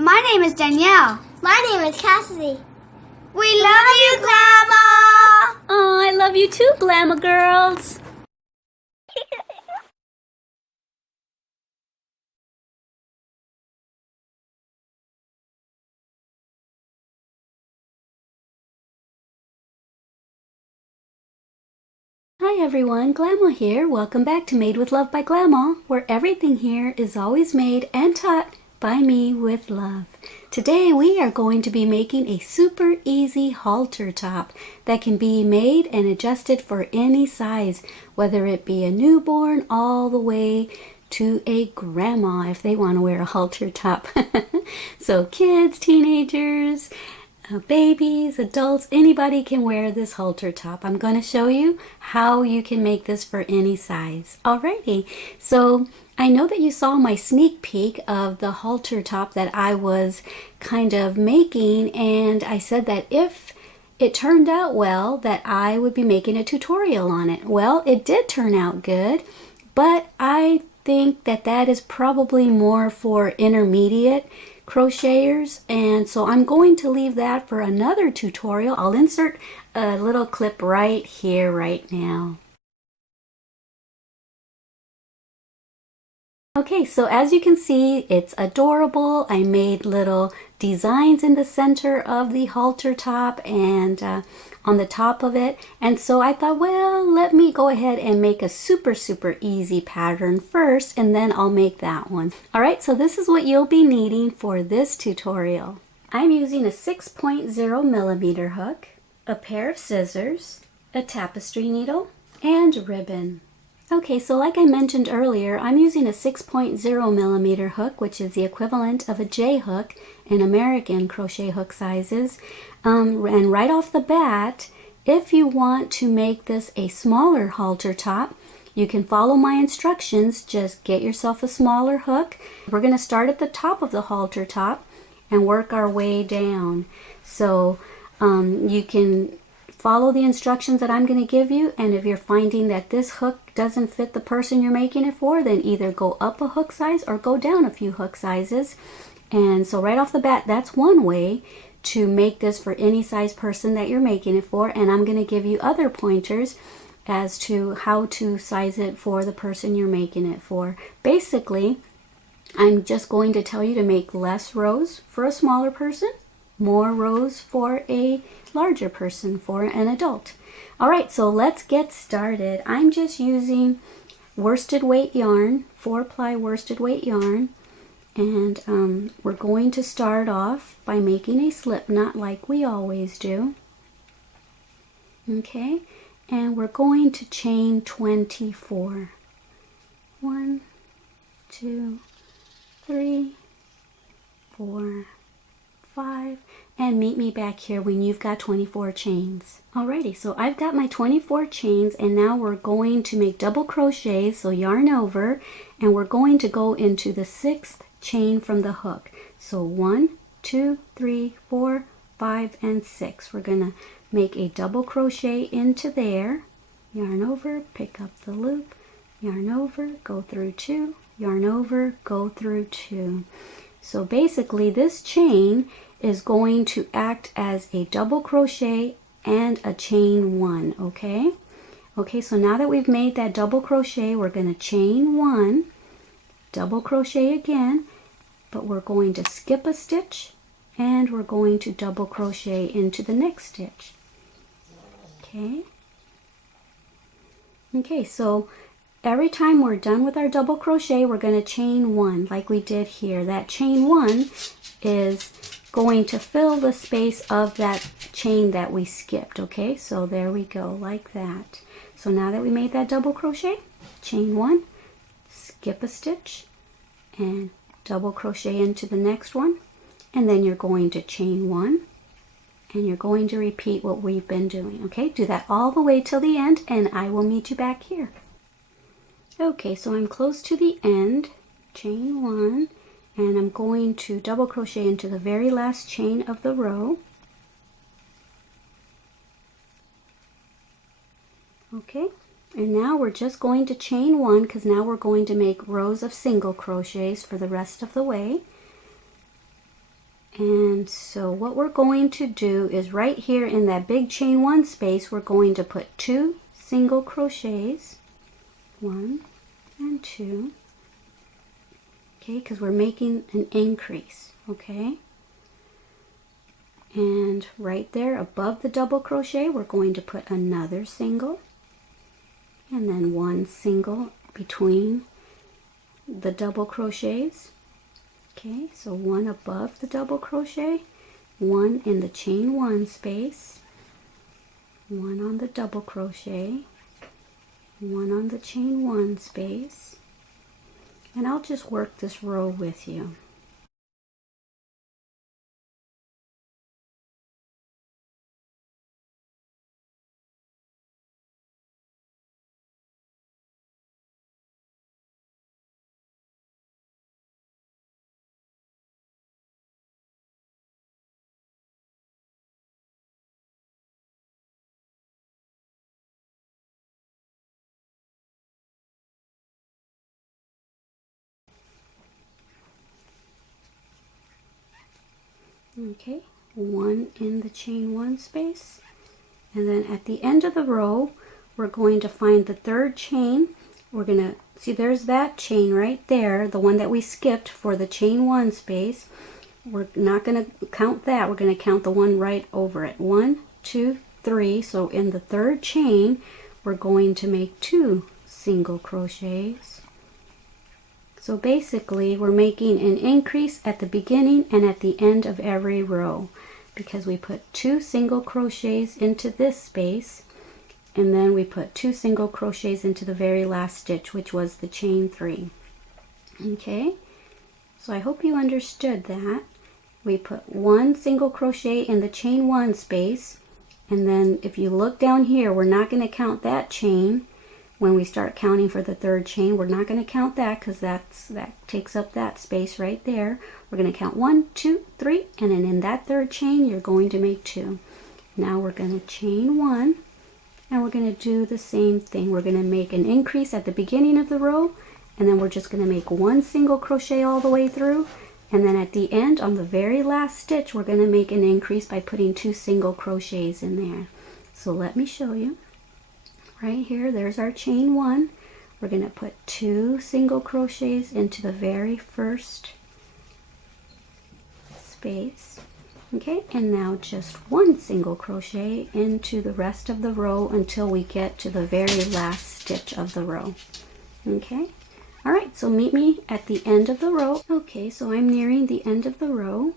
My name is Danielle. My name is Cassidy. We love you, Glama! Oh, I love you too, Glama girls. Hi everyone, Glama here. Welcome back to Made with Love by Glama, where everything here is always made and taught by me with love. Today we are going to be making a super easy halter top that can be made and adjusted for any size, whether it be a newborn all the way to a grandma if they want to wear a halter top. So kids, teenagers, babies, adults, anybody can wear this halter top. I'm going to show you how you can make this for any size. Alrighty, so I know that you saw my sneak peek of the halter top that I was kind of making, and I said that if it turned out well that I would be making a tutorial on it. Well, it did turn out good, but I think that that is probably more for intermediate crocheters, and so I'm going to leave that for another tutorial. I'll insert a little clip right here right now. Okay, so as you can see, it's adorable. I made little designs in the center of the halter top and on the top of it, and so I thought, well, let me go ahead and make a super easy pattern first, and then I'll make that one. Alright, so this is what you'll be needing for this tutorial. I'm using a 6.0 millimeter hook, a pair of scissors, a tapestry needle, and ribbon. Okay, so like I mentioned earlier, I'm using a 6.0 millimeter hook, which is the equivalent of a J hook in American crochet hook sizes. And right off the bat, if you want to make this a smaller halter top, you can follow my instructions. Just get yourself a smaller hook. We're going to start at the top of the halter top and work our way down. So you can follow the instructions that I'm going to give you, and if you're finding that this hook doesn't fit the person you're making it for, then either go up a hook size or go down a few hook sizes. And so right off the bat, that's one way to make this for any size person that you're making it for, and I'm going to give you other pointers as to how to size it for the person you're making it for. Basically, I'm just going to tell you to make less rows for a smaller person, more rows for a larger person, for an adult. Alright, so let's get started. I'm just using worsted weight yarn, 4-ply worsted weight yarn, and we're going to start off by making a slip knot like we always do. Okay, and we're going to chain 24. 1, 2, 3, 4, 5, and meet me back here when you've got 24 chains. Alrighty, so I've got my 24 chains, and now we're going to make double crochets, so yarn over, and we're going to go into the 6th chain from the hook. So 1, 2, 3, 4, 5, and 6. We're gonna make a double crochet into there, yarn over, pick up the loop, yarn over, go through 2, yarn over, go through 2. So basically this chain is going to act as a double crochet and a chain 1, okay? Okay, so now that we've made that double crochet, we're going to chain 1, double crochet again, but we're going to skip a stitch, and we're going to double crochet into the next stitch. Okay? Okay, so every time we're done with our double crochet, we're going to chain 1 like we did here. That chain 1 is going to fill the space of that chain that we skipped. Okay, so there we go, like that. So now that we made that double crochet, chain 1, skip a stitch, and double crochet into the next one, and then you're going to chain 1, and you're going to repeat what we've been doing. Okay, do that all the way till the end, and I will meet you back here. Okay, so I'm close to the end, chain 1, and I'm going to double crochet into the very last chain of the row. Okay, and now we're just going to chain 1, because now we're going to make rows of single crochets for the rest of the way. And so what we're going to do is right here in that big chain 1 space, we're going to put 2 single crochets, 1 and 2, okay, because we're making an increase, okay. And right there above the double crochet, we're going to put another single, and then 1 single between the double crochets. Okay, so 1 above the double crochet, 1 in the chain 1 space, 1 on the double crochet, 1 on the chain 1 space, and I'll just work this row with you. Okay, 1 in the chain 1 space, and then at the end of the row we're going to find the 3rd chain. We're gonna see there's that chain right there, the one that we skipped for the chain 1 space. We're not going to count that, we're going to count the one right over it. 1, 2, 3. So in the 3rd chain we're going to make 2 single crochets. So basically we're making an increase at the beginning and at the end of every row, because we put 2 single crochets into this space, and then we put 2 single crochets into the very last stitch, which was the chain 3. Okay, so I hope you understood that. We put 1 single crochet in the chain 1 space, and then if you look down here, we're not going to count that chain. When we start counting for the 3rd chain, we're not going to count that because that takes up that space right there. We're going to count 1, 2, 3, and then in that 3rd chain you're going to make 2. Now we're going to chain 1, and we're going to do the same thing. We're going to make an increase at the beginning of the row, and then we're just going to make 1 single crochet all the way through, and then at the end on the very last stitch we're going to make an increase by putting 2 single crochets in there. So let me show you. Right here, there's our chain 1. We're going to put 2 single crochets into the very first space. Okay, and now just 1 single crochet into the rest of the row until we get to the very last stitch of the row. Okay, all right, so meet me at the end of the row. Okay, so I'm nearing the end of the row.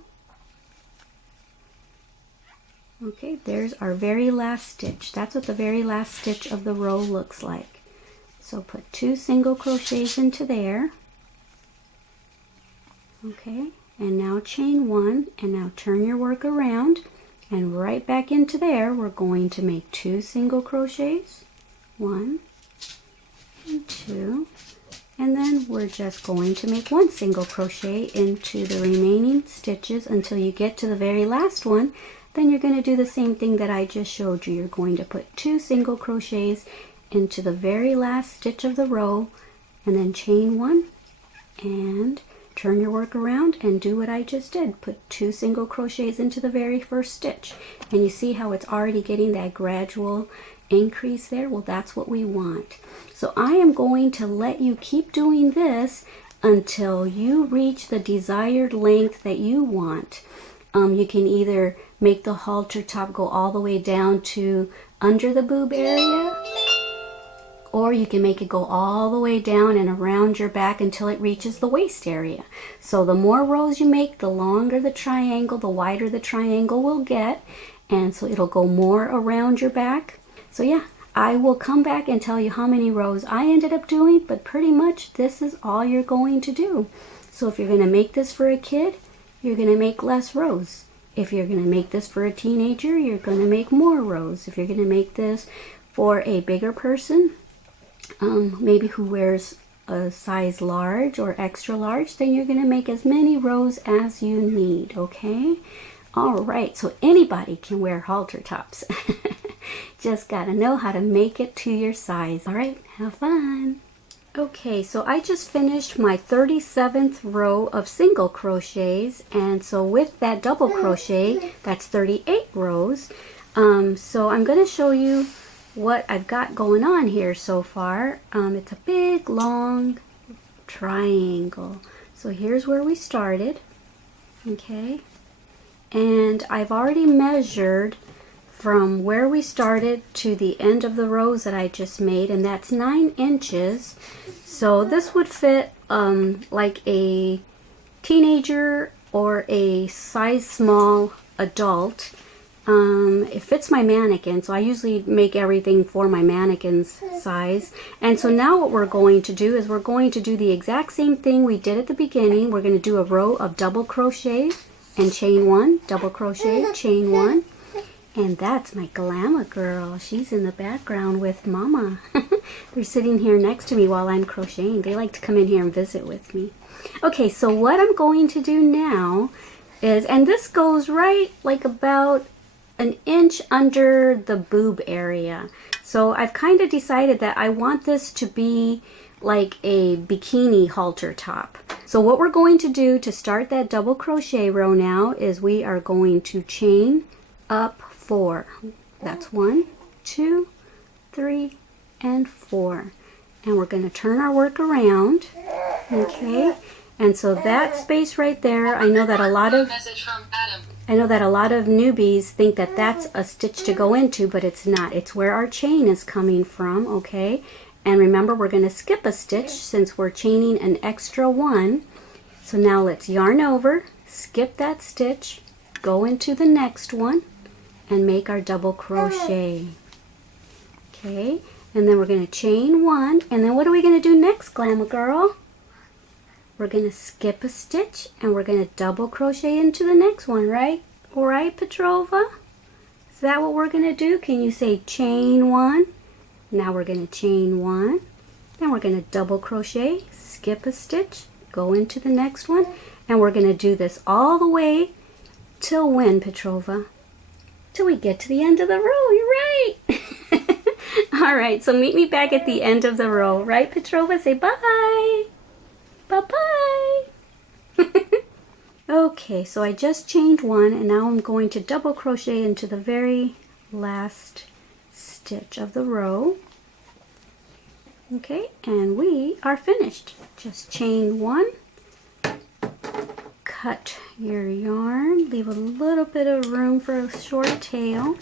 Okay, there's our very last stitch. That's what the very last stitch of the row looks like. So put 2 single crochets into there. Okay, and now chain 1, and now turn your work around, and right back into there we're going to make 2 single crochets, 1 and 2, and then we're just going to make 1 single crochet into the remaining stitches until you get to the very last one. Then you're going to do the same thing that I just showed you. You're going to put 2 single crochets into the very last stitch of the row, and then chain 1 and turn your work around and do what I just did. Put 2 single crochets into the very first stitch, and you see how it's already getting that gradual increase there? Well, that's what we want. So I am going to let you keep doing this until you reach the desired length that you want. You can either make the halter top go all the way down to under the boob area, or you can make it go all the way down and around your back until it reaches the waist area. So the more rows you make, the longer the triangle, the wider the triangle will get, and so it'll go more around your back. So yeah, I will come back and tell you how many rows I ended up doing, but pretty much this is all you're going to do. So if you're going to make this for a kid, you're going to make less rows. If you're going to make this for a teenager, you're going to make more rows. If you're going to make this for a bigger person, maybe who wears a size large or extra large, then you're going to make as many rows as you need, okay? All right, so anybody can wear halter tops. Just got to know how to make it to your size. All right, have fun. Okay, so I just finished my 37th row of single crochets, and so with that double crochet, that's 38 rows. So I'm going to show you what I've got going on here so far. It's a big long triangle. So here's where we started, okay, and I've already measured from where we started to the end of the rows that I just made, and that's 9 inches. So this would fit like a teenager or a size small adult. It fits my mannequin, so I usually make everything for my mannequin's size. And so now what we're going to do is we're going to do the exact same thing we did at the beginning. We're going to do a row of double crochet and chain 1, double crochet, chain 1. And that's my Glama girl. She's in the background with Mama. They're sitting here next to me while I'm crocheting. They like to come in here and visit with me. Okay, so what I'm going to do now is, and this goes right like about an inch under the boob area. So I've kind of decided that I want this to be like a bikini halter top. So what we're going to do to start that double crochet row now is we are going to chain up 4. That's 1, 2, 3, and 4. And we're going to turn our work around. Okay? And so that space right there, I know that a lot of newbies think that that's a stitch to go into, but it's not. It's where our chain is coming from, okay? And remember, we're going to skip a stitch since we're chaining an extra 1. So now let's yarn over, skip that stitch, go into the next one, and make our double crochet. Okay, and then we're going to chain 1, and then what are we going to do next, Glama girl? We're going to skip a stitch and we're going to double crochet into the next one, right? Right, Petrova? Is that what we're going to do? Can you say chain 1? Now we're going to chain 1, then we're going to double crochet, skip a stitch, go into the next one, and we're going to do this all the way till when, Petrova? Till we get to the end of the row. You're right. All right, so meet me back at the end of the row, right, Petrova? Say bye. Bye-bye. Okay, so I just chained 1, and now I'm going to double crochet into the very last stitch of the row. Okay, and we are finished. Just chain 1. Cut your yarn, leave a little bit of room for a short tail,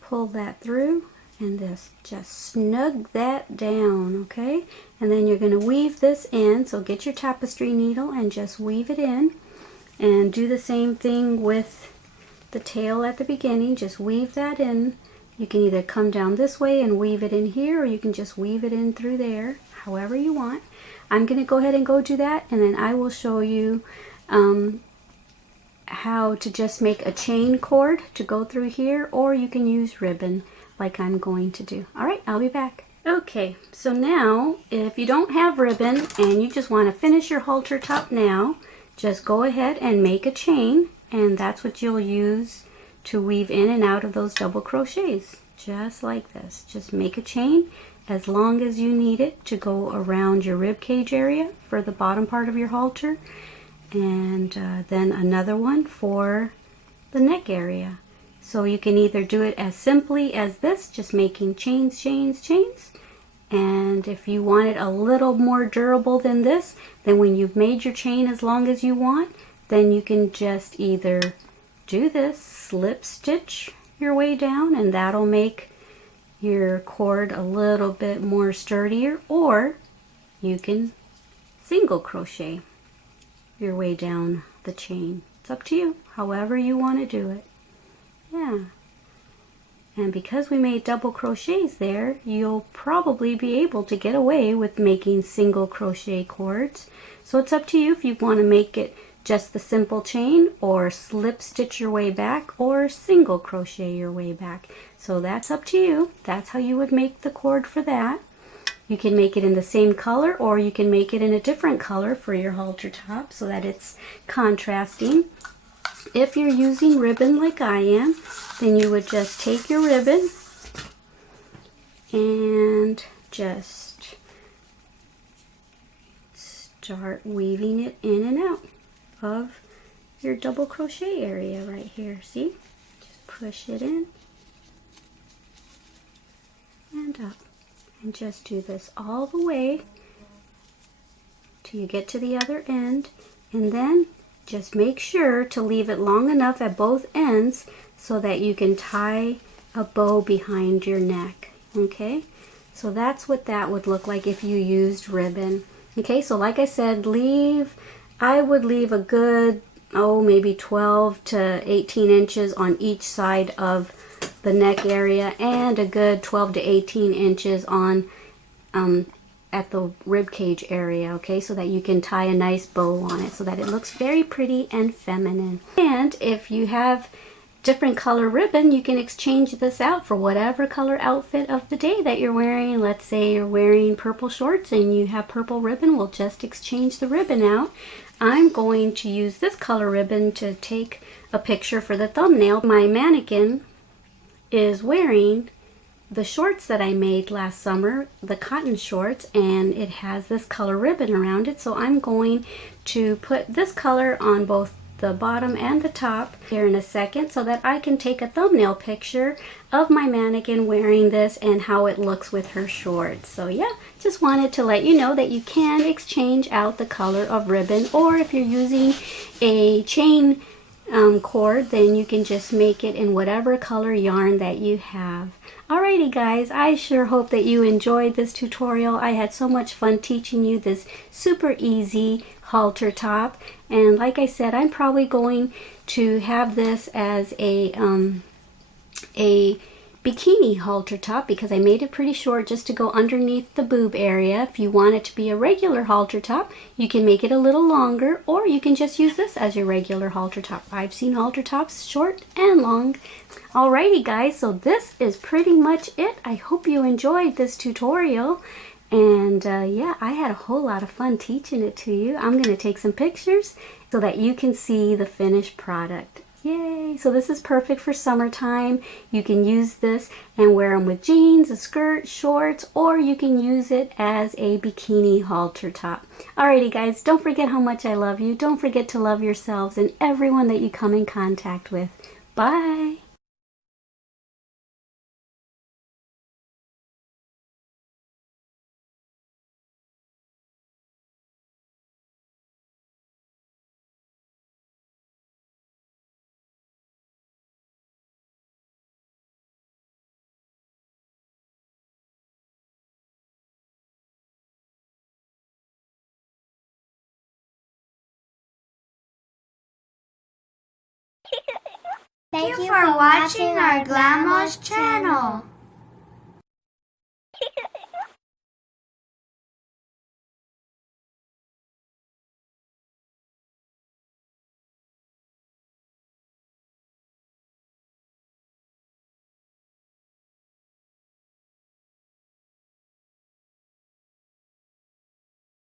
pull that through, and just snug that down, okay? And then you're going to weave this in, so get your tapestry needle and just weave it in, and do the same thing with the tail at the beginning. Just weave that in. You can either come down this way and weave it in here, or you can just weave it in through there, however you want. I'm going to go ahead and go do that, and then I will show you how to just make a chain cord to go through here, or you can use ribbon like I'm going to do. All right, I'll be back. Okay, so now if you don't have ribbon and you just want to finish your halter top now, just go ahead and make a chain, and that's what you'll use to weave in and out of those double crochets, just like this. Just make a chain as long as you need it to go around your rib cage area for the bottom part of your halter, and then another one for the neck area. So you can either do it as simply as this, just making chains, chains, chains, and if you want it a little more durable than this, then when you've made your chain as long as you want, then you can just either do this, slip stitch your way down, and that'll make your cord a little bit more sturdier, or you can single crochet your way down the chain. It's up to you, however you want to do it. Yeah. And because we made double crochets there, you'll probably be able to get away with making single crochet cords. So it's up to you if you want to make it just the simple chain, or slip stitch your way back, or single crochet your way back. So that's up to you. That's how you would make the cord for that. You can make it in the same color, or you can make it in a different color for your halter top so that it's contrasting. If you're using ribbon like I am, then you would just take your ribbon and just start weaving it in and out of your double crochet area right here. See? Just push it in and up. And just do this all the way till you get to the other end. And then just make sure to leave it long enough at both ends so that you can tie a bow behind your neck. Okay? So that's what that would look like if you used ribbon. Okay, so like I said, I would leave a good, maybe 12 to 18 inches on each side of the neck area, and a good 12 to 18 inches on at the rib cage area, okay, so that you can tie a nice bow on it so that it looks very pretty and feminine. And if you have different color ribbon, you can exchange this out for whatever color outfit of the day that you're wearing. Let's say you're wearing purple shorts and you have purple ribbon, we'll just exchange the ribbon out. I'm going to use this color ribbon to take a picture for the thumbnail. My mannequin is wearing the shorts that I made last summer, the cotton shorts, and it has this color ribbon around it. So I'm going to put this color on both the bottom and the top here in a second so that I can take a thumbnail picture of my mannequin wearing this and how it looks with her shorts. So yeah, just wanted to let you know that you can exchange out the color of ribbon, or if you're using a chain cord, then you can just make it in whatever color yarn that you have. Alrighty guys, I sure hope that you enjoyed this tutorial. I had so much fun teaching you this super easy halter top, and like I said, I'm probably going to have this as a bikini halter top because I made it pretty short just to go underneath the boob area. If you want it to be a regular halter top, you can make it a little longer, or you can just use this as your regular halter top. I've seen halter tops short and long. Alrighty guys, so this is pretty much it. I hope you enjoyed this tutorial, and yeah, I had a whole lot of fun teaching it to you. I'm going to take some pictures so that you can see the finished product. Yay! So this is perfect for summertime. You can use this and wear them with jeans, a skirt, shorts, or you can use it as a bikini halter top. Alrighty guys, don't forget how much I love you. Don't forget to love yourselves and everyone that you come in contact with. Bye! Thank you for watching our Glama's channel.